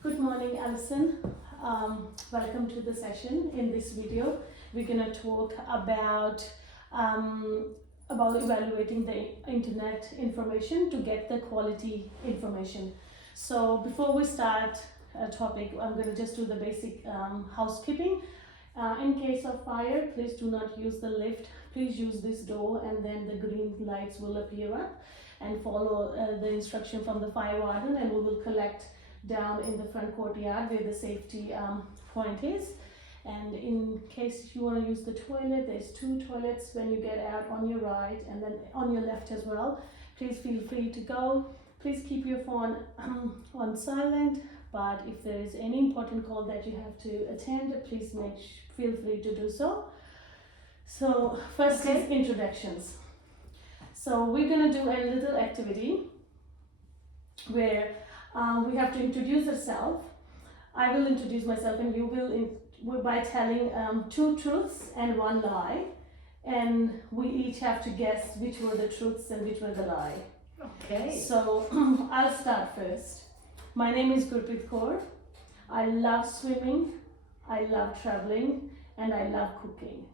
Good morning, Alison. Welcome to the session. In this video, we're going to talk about evaluating the internet information to get the quality information. So before we start a topic, I'm going to just do the basic housekeeping. In case of fire, please do not use the lift. Please use this door, and then the green lights will appear up, and follow the instruction from the fire warden, and we will collect down in the front courtyard where the safety point is. And in case you want to use the toilet, there's 2 toilets when you get out, on your right and then on your left as well. Please feel free to go. Please keep your phone on silent, but if there is any important call that you have to attend, please feel free to do so. So first is introductions. So we're going to do a little activity where we have to introduce ourselves. I will introduce myself, and you will by telling 2 truths and 1 lie, and we each have to guess which were the truths and which were the lie. Okay. So I'll start first. My name is Gurpreet Kaur. I love swimming, I love traveling, and I love cooking.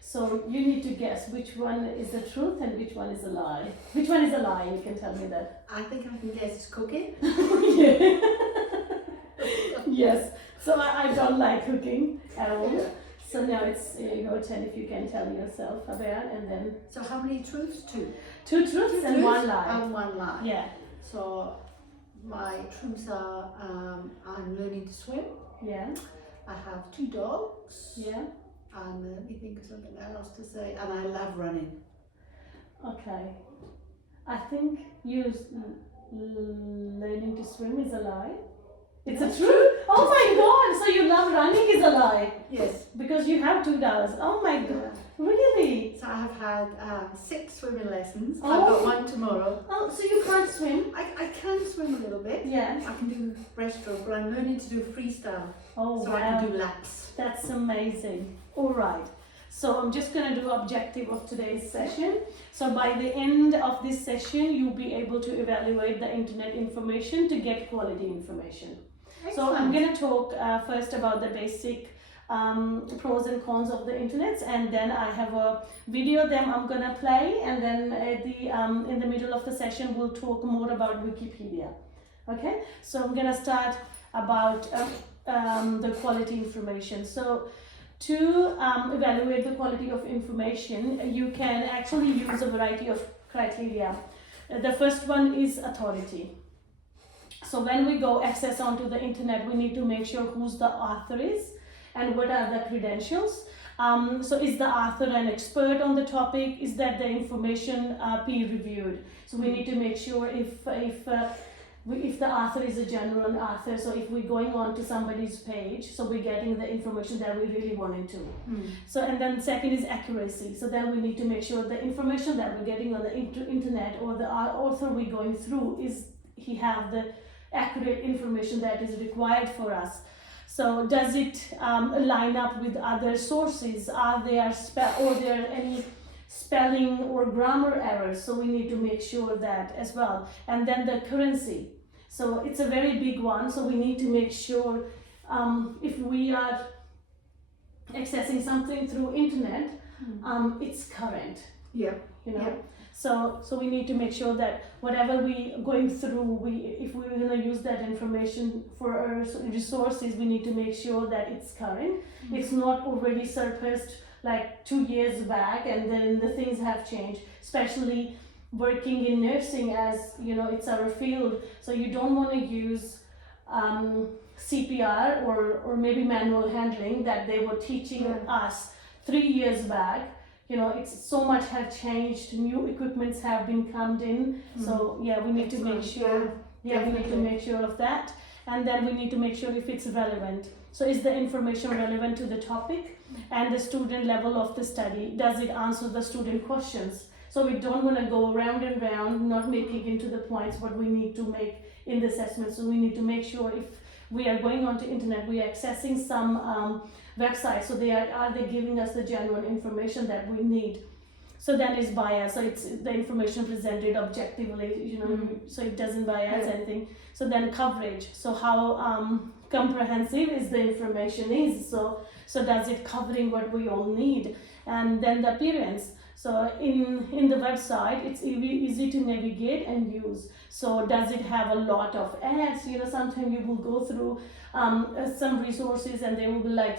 So you need to guess which one is the truth and which one is a lie. Which one is a lie? You can tell me that. I think I can guess it's cooking. Yeah. Yes. So I don't like cooking at all. Yeah. So now it's your turn if you can tell yourself about, and then So how many truths? 2. 2 truths and 1 lie. And 1 lie. Yeah. So my truths are I'm learning to swim. Yeah. I have 2 dogs. Yeah. And let me think of something else to say. And I love running. Okay. I think learning to swim is a lie. It's a truth? Oh my god! So you love running is a lie. Yes. Because you have 2 dogs. Oh my god. Really? So I have had 6 swimming lessons. Oh. I've got 1 tomorrow. Oh, so you can't swim? I can swim a little bit. Yeah. I can do breaststroke, but I'm learning to do freestyle. Oh So wow. I can do laps. That's amazing. All right. So I'm just going to do objective of today's session. So by the end of this session, you'll be able to evaluate the internet information to get quality information. So I'm going to talk first about the basic pros and cons of the internet, and then I have a video that I'm going to play, and then in the middle of the session we'll talk more about Wikipedia. Okay, so I'm going to start about the quality information. So to evaluate the quality of information, you can actually use a variety of criteria. The first one is authority. So when we go access onto the internet, we need to make sure who's the author is and what are the credentials. So is the author an expert on the topic? Is that the information peer reviewed? So we need to make sure if the author is a genuine author. So if we're going on to somebody's page, so we're getting the information that we really wanted to. So, and then second is accuracy. So then we need to make sure the information that we're getting on the internet, or the author we're going through, he have the accurate information that is required for us. So does it line up with other sources? Are there any spelling or grammar errors? So we need to make sure that as well. And then the currency. So it's a very big one. So we need to make sure if we are accessing something through internet, it's current. Yeah. You know. Yeah. So we need to make sure that whatever we going through, if we're going to use that information for our resources, we need to make sure that it's current. It's not already surpassed like 2 years back, and then the things have changed, especially working in nursing, as you know, it's our field. So you don't want to use CPR or maybe manual handling that they were teaching us 3 years back. You know, it's so much have changed. New equipments have been come in. So yeah, we need to make sure. Yeah, we need to make sure of that, and then we need to make sure if it's relevant. So is the information relevant to the topic and the student level of the study? Does it answer the student questions? So we don't want to go round and round, not making into the points what we need to make in the assessment. So we need to make sure if we are going onto internet, we are accessing some websites, so are they giving us the genuine information that we need. So then it's bias. So it's the information presented objectively, you know, so it doesn't bias anything. So then coverage. So how comprehensive is the information is. So does it covering what we all need? And then the appearance. So in the website, it's easy to navigate and use. So does it have a lot of ads? You know, sometimes you will go through some resources and they will be like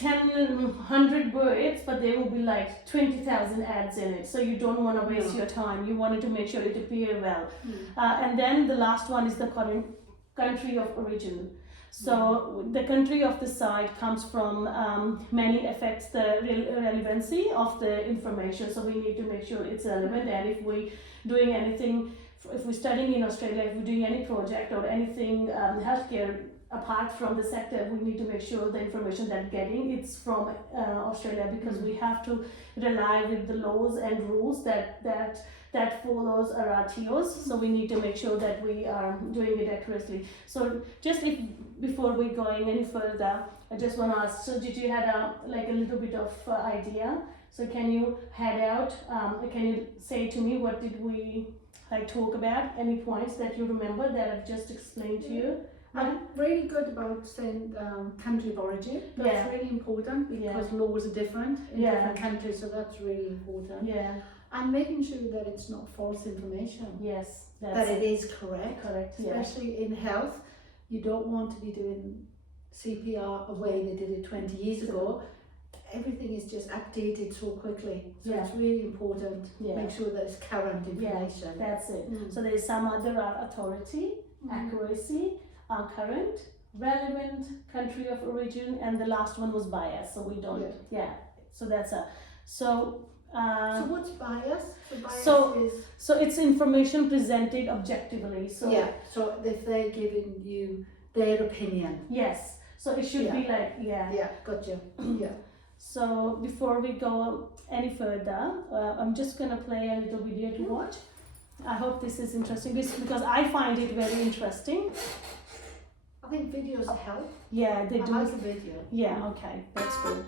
100 words, but there will be like 20,000 ads in it. So you don't want to waste your time. You wanted to make sure it appear well. And then the last one is the current country of origin. So the country of the site comes from many affects the relevancy of the information. So we need to make sure it's relevant. And if we doing anything, if we're studying in Australia, if we're doing any project or anything healthcare apart from the sector, we need to make sure the information that getting it's from Australia, because we have to rely with the laws and rules that follows our RTOs. So we need to make sure that we are doing it accurately. So just before we going any further, I just want to ask, so did you had a little bit of idea? So can you head out, can you say to me what did we talk about, any points that you remember that I've just explained to you? I'm really good about saying country of origin. That's really important because laws are different in different countries, so that's really important. And making sure that it's not false information. Yes. That it is correct. Correct. Especially in health, you don't want to be doing CPR the way they did it 20 years ago. Everything is just updated so quickly. So it's really important to make sure that it's current information. That's it. So there's some other authority, accuracy, current, relevant, country of origin, and the last one was bias. So we don't. So that's a. So what's bias? So it's information presented objectively. So so if they're giving you their opinion. Yes. So it should be like Gotcha. So before we go any further, I'm just gonna play a little video to watch. I hope this is interesting because I find it very interesting. I think videos help. Yeah, they do. I like a video. Yeah. Okay, that's good.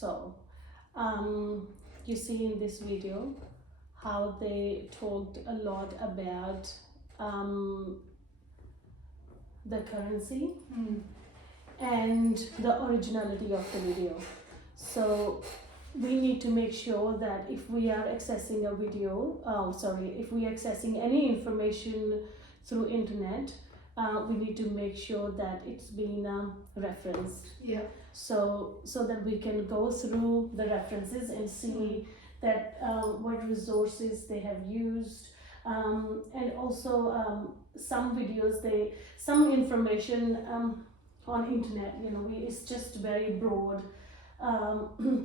So, you see in this video how they talked a lot about the currency, Mm. and the originality of the video. So we need to make sure that if we are accessing a video, if we are accessing any information through internet, we need to make sure that it's been referenced. Yeah. So that we can go through the references and see that what resources they have used, and also some videos, some information on internet, it's just very broad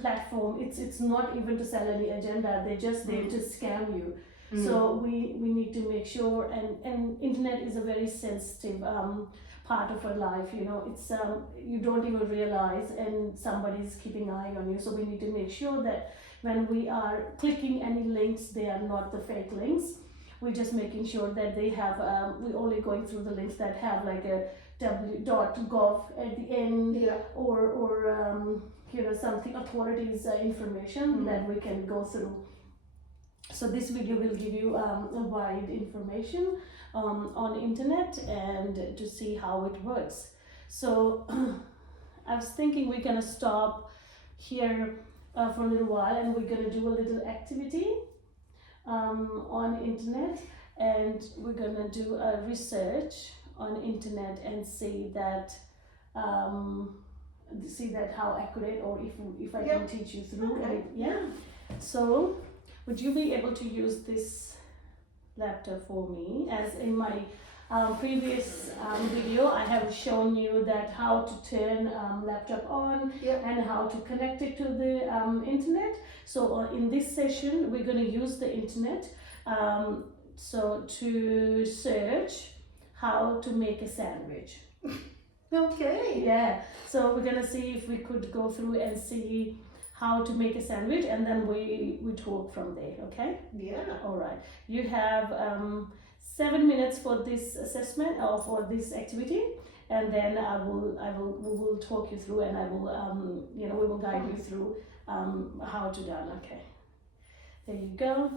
platform. It's not even to sell any agenda. They're just there to scam you. So we need to make sure, and internet is a very sensitive part of our life. It's you don't even realize, and somebody's keeping an eye on you. So we need to make sure that when we are clicking any links, they are not the fake links. We're just making sure that they have, we're only going through the links that have like a w.gov at the end, Yeah. or something authorities information that we can go through. So this video will give you a wide information on internet and to see how it works. So I was thinking we're gonna stop here for a little while, and we're gonna do a little activity on internet, and we're gonna do a research on internet and see that how accurate, or if I can teach you through. Okay. Yeah. So would you be able to use this laptop for me? As in my previous video, I have shown you that how to turn laptop on and how to connect it to the internet. So in this session, we're going to use the internet so to search how to make a sandwich. Okay. Yeah, so we're gonna see if we could go through and see how to make a sandwich, and then we talk from there. Okay. Yeah. All right. You have 7 minutes for this assessment or for this activity, and then we will talk you through, and I will we will guide you through how to done. Okay. There you go.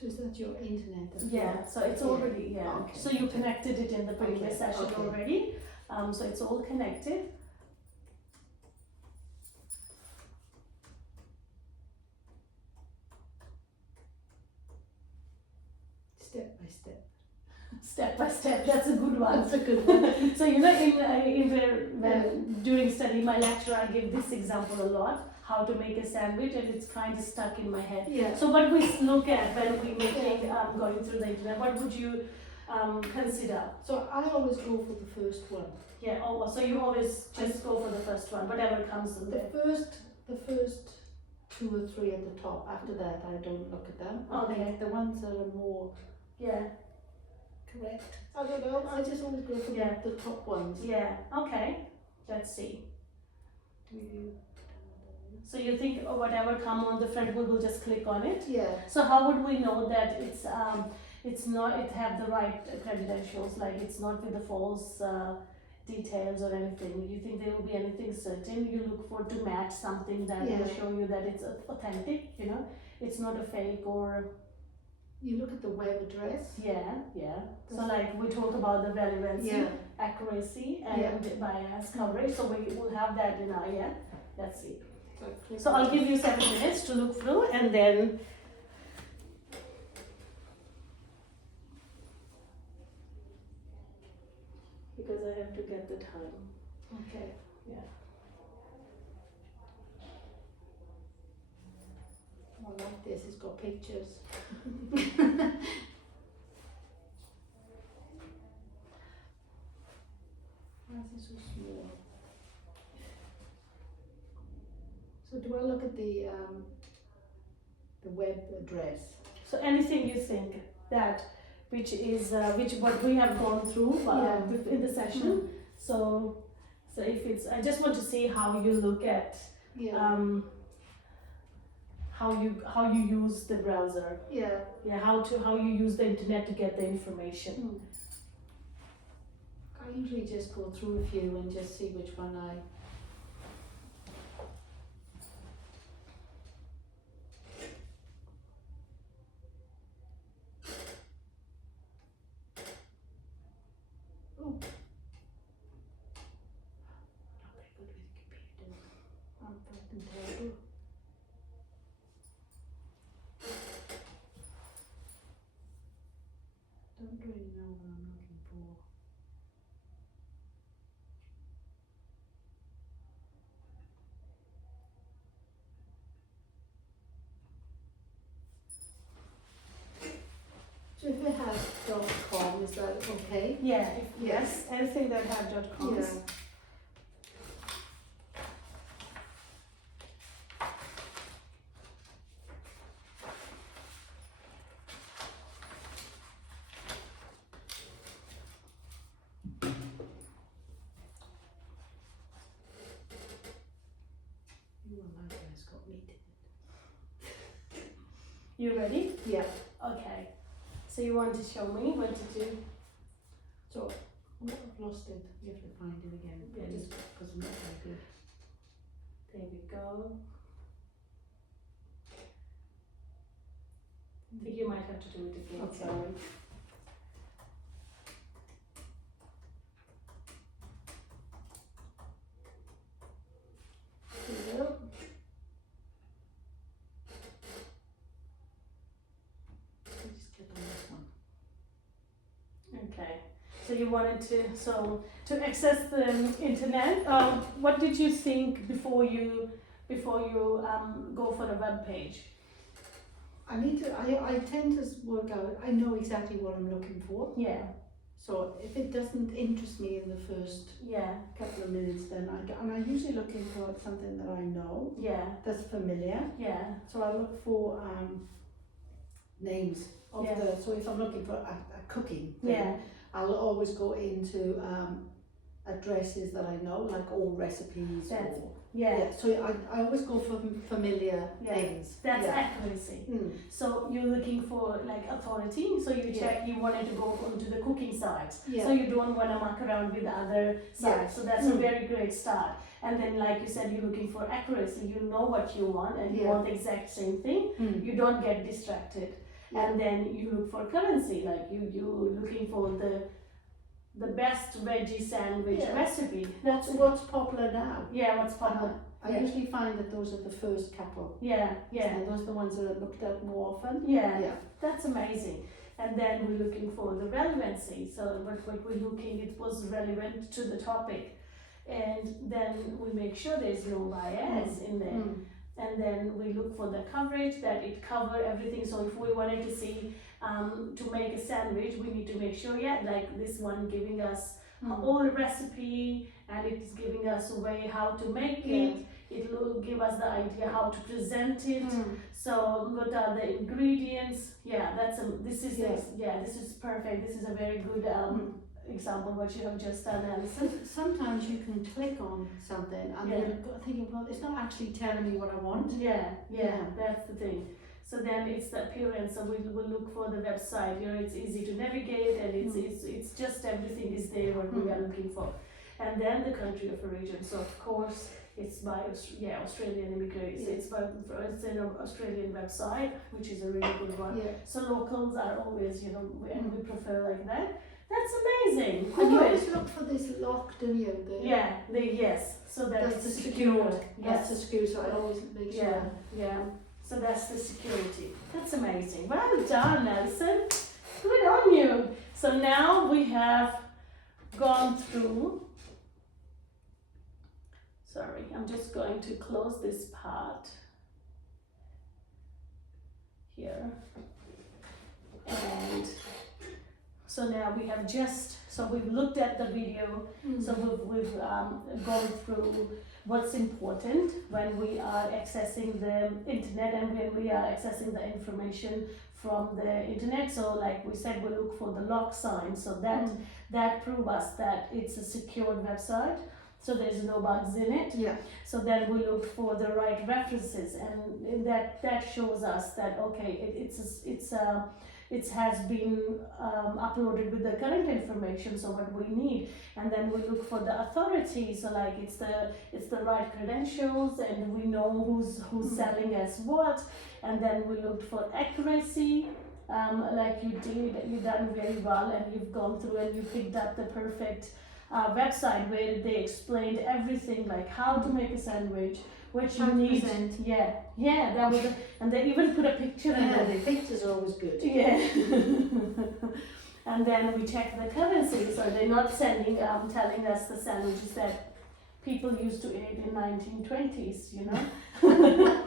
So is that your internet? Yeah, so it's already, Okay. So you connected it in the previous session already. So it's all connected. Step by step. Step by step, that's a good one. That's a good one. So during study, my lecturer gave this example a lot, how to make a sandwich, and it's kind of stuck in my head. Yeah. So what we look at when we making going through the internet, what would you consider? So I always go for the first one. Yeah. Oh, so you always just go for the first one, whatever comes in there. The first 2 or 3 at the top. After that, I don't look at them. Okay. Like the ones that are more correct. I don't know. I just always go for the top ones. Yeah. Okay. Let's see. So you think whatever come on the front, we will just click on it. Yeah. So how would we know that it's not, it have the right credentials, like it's not with the false details or anything? You think there will be anything certain? You look for to match something that will show you that it's authentic, it's not a fake, or you look at the web address. Yeah. So like we talk about the relevancy, accuracy, and bias coverage. So we will have that in our Let's see. So I'll give you 7 minutes to look through, and then because I have to get the time. Okay. Yeah. I like this. It's got pictures. Why is it so small? So do I look at the web address? So anything you think that which what we have gone through in the session. So if it's, I just want to see how you look at how you use the browser. How you use the internet to get the information. I usually just go through a few and just see which one I. and terrible. Don't really know what I'm looking for. So if you have .com, is that okay? Yeah, yes, anything that have .coms. Yeah. That guy's got me. You ready? Yeah. Okay. So you want to show me what to do? So I've lost it. You have to find it again. Yeah. Just because I'm not very good. There we go. I think you might have to do it again. Okay. Sorry. There we go. I'll just get on this one. Okay. So you wanted to access the internet. What did you think before you go for the web page? I tend to work out, I know exactly what I'm looking for. Yeah. So if it doesn't interest me in the first Yeah. couple of minutes, then I'm usually looking for something that I know, Yeah. that's familiar. Yeah. So I look for names of Yeah. so if I'm looking for a cooking thing, Yeah. I'll always go into addresses that I know, like all recipes That's- or Yeah. so I always go for familiar Yeah. things. That's yeah. accuracy. Mm. So you're looking for like authority. So you check. You wanted to go onto the cooking sites. Yeah. So you don't want to muck around with other sites. So that's a Mm. very great start. And then, like you said, you're looking for accuracy. You know what you want, and you Yeah. want the exact same thing. Mm. You don't get distracted. Yeah. And then you look for currency. Like you're looking for the best veggie sandwich Yeah. recipe. What's popular now? What's popular. I Yeah. usually find that those are the first couple. Yeah. And those are the ones that are looked at more often. Yeah. Yeah. That's amazing. And then we're looking for the relevancy. So what we're looking, it was relevant to the topic. And then we make sure there's no bias in there. Mm. And then we look for the coverage, that it cover everything. So if we wanted to see, to make a sandwich, we need to make sure, like this one giving us Mm. all recipe, and it's giving us a way how to make Yeah. it. It will give us the idea how to present it. Mm. So what are the ingredients? This is Yeah. this is perfect. This is a very good Mm. example what you have just done, Alison. Sometimes you can click on something and Yeah. then thinking, well, it's not actually telling me what I want. Yeah, that's the thing. So then it's the appearance. So we'll look for the website. It's easy to navigate, and it's just everything is there what we are looking for. And then the country of origin. So of course it's by Australian immigrants. Yeah. It's an Australian website, which is a really good one. Yeah. So locals are always, and we prefer like that. That's amazing. And you Good. always look for this lock, don't you? Yes. So That's that's the the secure. secure. That's the secure. So I always make sure. Yeah. So that's the security. That's amazing. Well done, Alison. Good on you. So now we have gone through. Sorry, I'm just going to close this part here. And so now we have we've looked at the video. Mm. So we've gone through what's important when we are accessing the internet and when we are accessing the information from the internet. So like we said, we look for the lock sign, so that prove us that it's a secured website, so there's no bugs in it. Yeah. So then we look for the right references, and that shows us that okay, it has been uploaded with the current information, so what we need. And then we look for the authority, so like it's the right credentials, and we know who's selling us what. And then we looked for accuracy, like you've done very well, and you've gone through and you picked up the perfect website where they explained everything, like how to make a sandwich, what you need. 100%. Yeah, that was, and they even put a picture in Yeah, there. the picture's always good. Yeah. And then we check the currency, so they're not sending, telling us the sandwiches that people used to eat in 1920s, you know.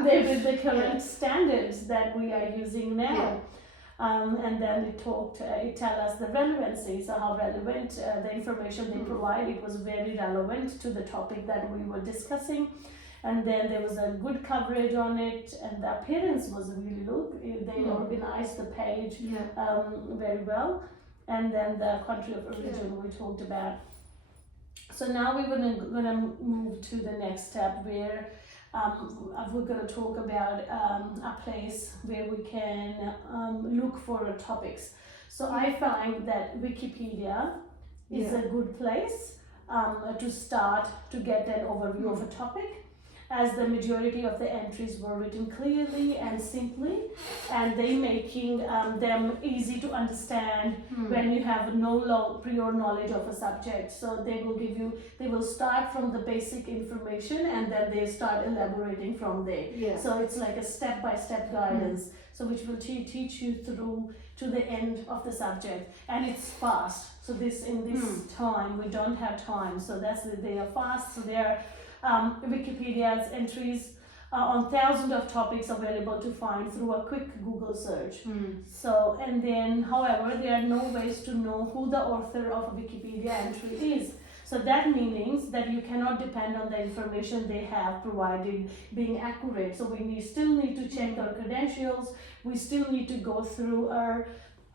They're with the current standards that we are using now. Yeah. And then it tell us the relevancy, so how relevant the information they provided was very relevant to the topic that we were discussing. And then there was a good coverage on it, and the appearance was really they organized the page very well. And then the country of origin we talked about. So now we're gonna move to the next step where we're going to talk about a place where we can look for topics. So I find that Wikipedia is a good place to start to get an overview of a topic, as the majority of the entries were written clearly and simply, and they making them easy to understand when you have no prior knowledge of a subject. So they will start from the basic information and then they start elaborating from there. Yeah. So it's like a step-by-step guidance, so which will teach you through to the end of the subject, and it's fast. So in this time we don't have time, so they are fast. So they are Wikipedia's entries on thousands of topics available to find through a quick Google search. So, and then, however, there are no ways to know who the author of a Wikipedia entry is. So that means that you cannot depend on the information they have provided being accurate. So we still need to check our credentials. We still need to go through our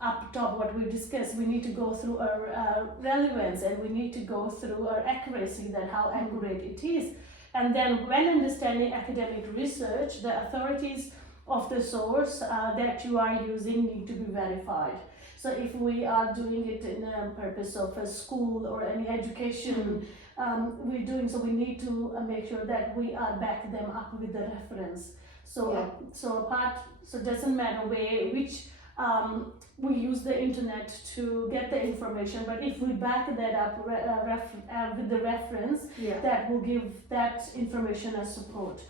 up top what we discussed. We need to go through our relevance, and we need to go through our accuracy, that how accurate it is. And then when understanding academic research, the authorities of the source that you are using need to be verified. So if we are doing it in a purpose of a school or any education, we need to make sure that we back them up with the reference. So so it doesn't matter which we use the internet to get the information, but if we back that up with the reference, that will give that information as support.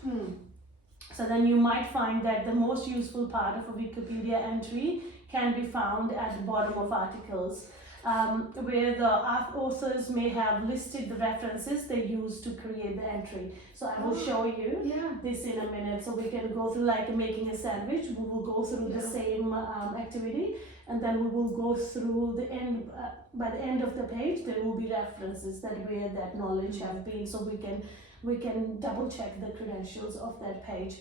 So then you might find that the most useful part of a Wikipedia entry can be found at the bottom of articles, where the authors may have listed the references they use to create the entry. So I will show you this in a minute. So we can go through like making a sandwich. We will go through the same activity, and then we will go through the end. By the end of the page, there will be references that where that knowledge have been, so we can double check the credentials of that page.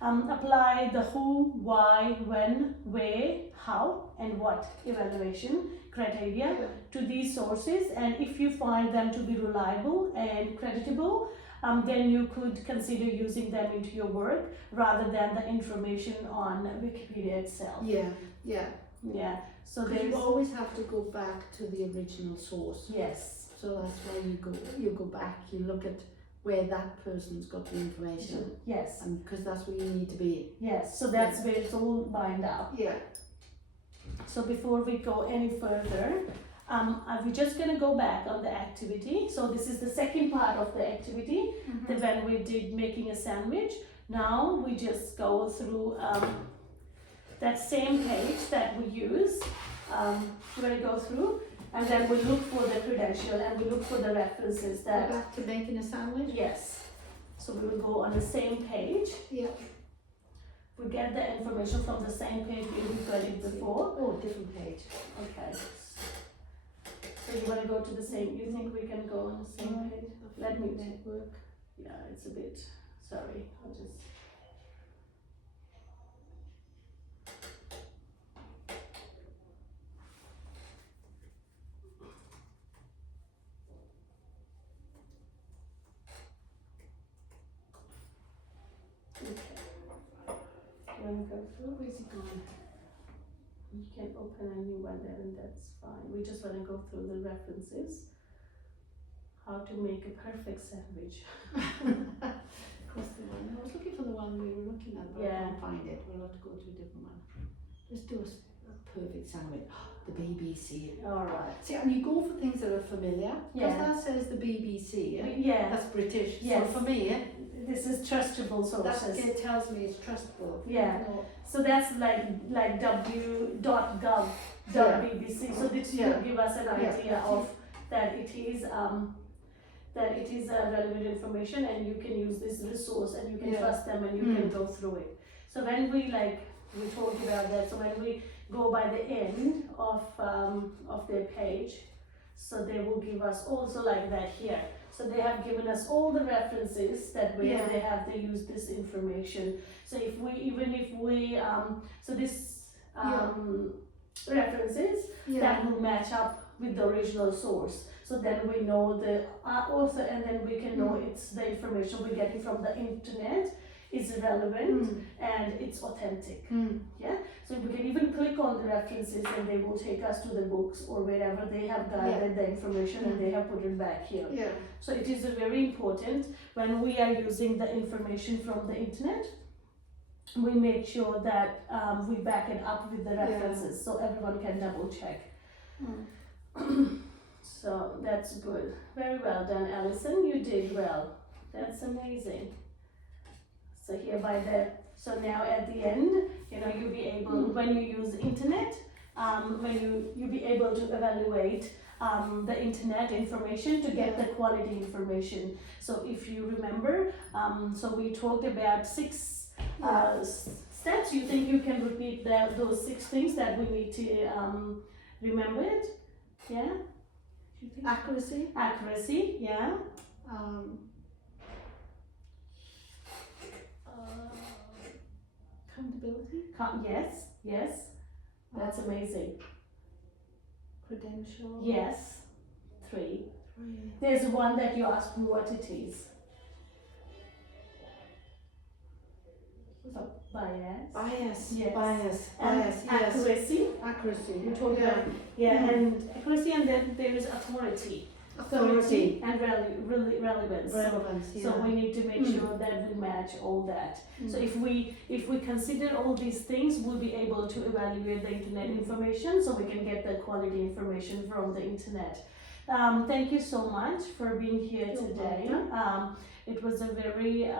Apply the who, why, when, where, how, and what evaluation criteria to these sources, and if you find them to be reliable and creditable, then you could consider using them into your work rather than the information on Wikipedia itself. Yeah. So you always have to go back to the original source. Yes. So that's why you go back, you look at where that person's got the information. Yes. And because that's where you need to be. Yes. So that's where it's all lined up. Yeah. So before we go any further, we're just going to go back on the activity. So this is the second part of the activity, when we did making a sandwich. Now we just go through that same page that we use. We're going to go through, and then we look for the credential and we look for the references that... Go back to making a sandwich? Yes. So we will go on the same page. Yeah. We get the information from the same page we got it before. Oh, different page. Okay. So you want to go to the same, you think we can go on the same page? Let me work. Yeah, it's a bit, sorry, I'll just... Where's it going? You can open a new one there, and that's fine. We just want to go through the references. How to make a perfect sandwich. That's the one. I was looking for the one we were looking at, but I can't find it. We'll have to go to a different one. Let's do a perfect sandwich. The BBC. All right. See, and you go for things that are familiar. Because Yeah. that says the BBC. Yeah. That's British. Yes. So for me, This is trustable that sources. it tells me it's trustable. Yeah. No. So that's like w.gov.bbc. So this Yeah. will give us an Yeah. idea of that it is relevant information, and you can use this resource and you can Yeah. trust them and you can go through it. So when we talked about that. So when we go by the end of their page, so they will give us also like that here. So they have given us all the references that where Yeah. they use this information. So if we so this references that will match up with the original source. So then we know the author, and then we can know it's the information we're getting from the internet is relevant and it's authentic. Yeah. So we can even click on the references and they will take us to the books or wherever they have gathered the information and they have put it back here. Yeah. So it is very important when we are using the information from the internet, we make sure that we back it up with the references so everyone can double check. So that's good. Very well done, Alison. You did well. That's amazing. So here so now at the end, you'll be able, when you use internet, when you'll be able to evaluate the internet information to get the quality information. So if you remember, so we talked about 6 steps. You think you can repeat those 6 things that we need to remember it? Yeah? You think? Accuracy, yeah. Accountability. Yes. That's amazing. Credential. Yes. 3. There's one that you asked me what it is. Bias. Yes. And Yes. accuracy. You told me. And accuracy, and then there is authority. Authority. And relevance. So we need to make sure that we match all that. So if we consider all these things, we'll be able to evaluate the internet information so we can get the quality information from the internet. Thank you so much for being here today. It was a very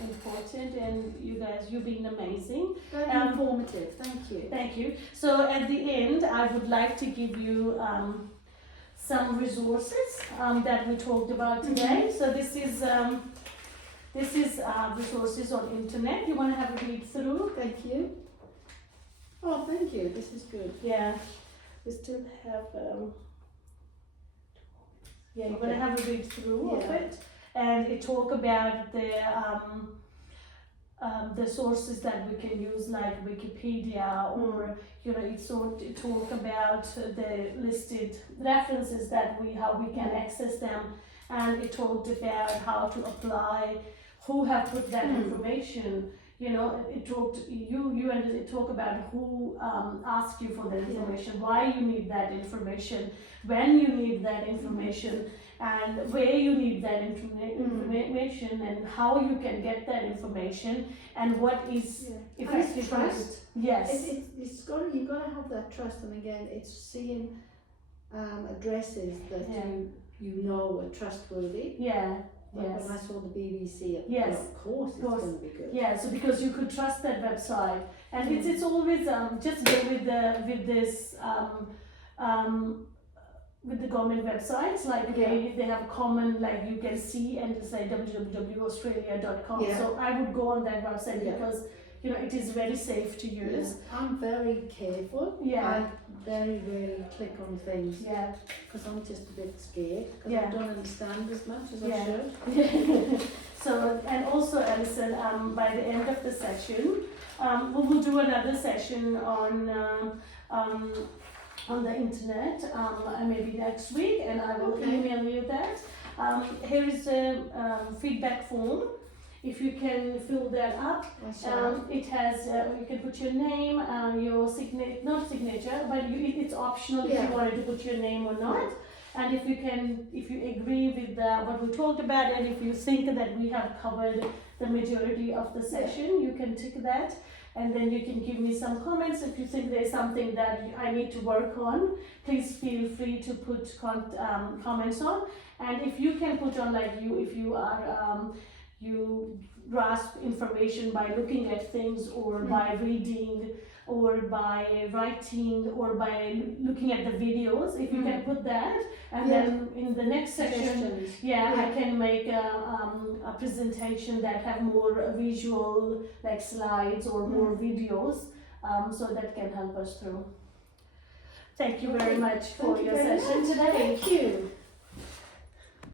important, and you've been amazing. Very informative. Thank you. Thank you. So at the end, I would like to give you some resources that we talked about today. So this is resources on internet. You want to have a read through? Thank you. Oh, thank you. This is good. Yeah. We still have. You're going to have a read through of it, and it talk about the sources that we can use, like Wikipedia, or it talk about the listed references that how we can access them, and it talked about how to apply, who have put that information. It talked it talk about who asked you for that information, why you need that information, when you need that information, and where you need that information, and how you can get that information, and what is effective. And trust. Yes. You've got to have that trust, and again, it's seeing addresses that you know are trustworthy. Yeah. Like yes. when I saw the BBC, yes. Of course it's going to be good. Yeah, so because you could trust that website, and it's always just go with the government websites, like they have common, like you can see and say www.australia.com. Yeah. So I would go on that website because it is very safe to use. Yeah. I'm very careful. Yeah. I very rarely click on things. Yeah. Because I'm just a bit scared. Because I don't understand as much as I should. So, and also, Alison, by the end of the session, we will do another session on the internet, maybe next week, and I will email you that. Here is a feedback form. If you can fill that up, it has, you can put your name, your signature, not signature, but it's optional if you wanted to put your name or not. And if you agree with what we talked about, and if you think that we have covered the majority of the session, you can tick that. And then you can give me some comments. If you think there's something that I need to work on, please feel free to put comments on. And if you can put on, like, if you are you grasp information by looking at things, or by reading, or by writing, or by looking at the videos, if you can put that, and then in the next session, I can make a presentation that have more visual, like slides or more videos, so that can help us through. Thank you very much for your session today. Thank you.